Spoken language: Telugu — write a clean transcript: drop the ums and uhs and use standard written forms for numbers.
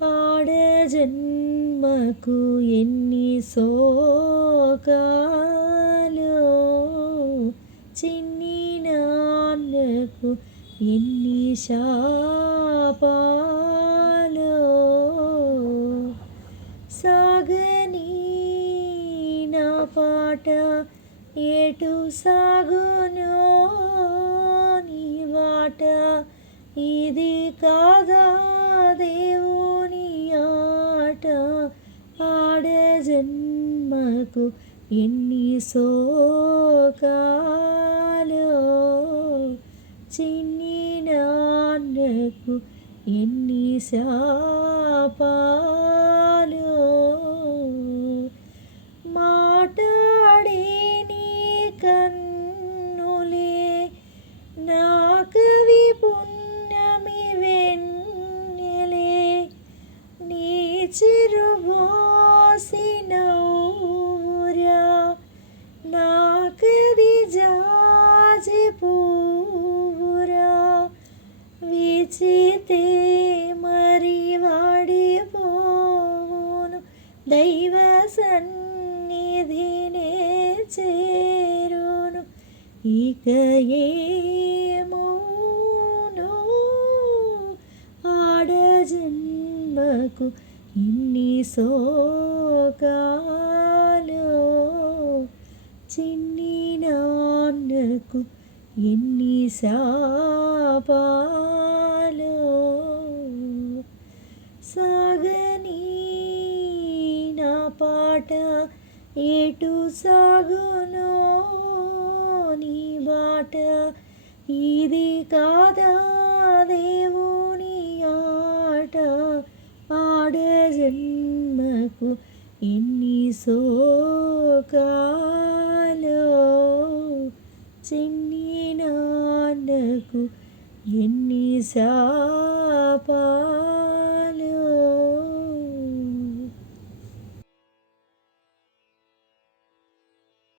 ఆడ జన్మకు ఎన్ని శోకాలు, చిన్ని నాన్నకు ఎన్ని శాపాలు. సాగని నా పాట ఎటు సాగునో నీ బాట, ఇది కాదా దేవుని ఆట. ఆడ జన్మకు ఎన్ని శోకాలు, చిన్ని నాన్నకు ఎన్ని శాపాలు. మాటాడే నీ కన్నులే నా కవి పుణ్యమి వెన్నెలే, నీ చిరుబోసి నవ్వురా నాకది జాజి పువ్వురా. విచితే మరి వాడిపోవును, దైవ సన్నిధినే చేరును. ఇక ఏమౌను ఆడ జన్మకు ఇన్ని శోకాలు, చిన్ని నాన్నకు ఎన్ని శాపాలు. సాగని నా పాట ఎటు సాగునో నీ బాట, ఇది కాదా దేవుని ఆట. ఆడ జన్మకు ఎన్ని శోకాలు, చిన్ని నాన్నకు ఎన్ని శాపాలు.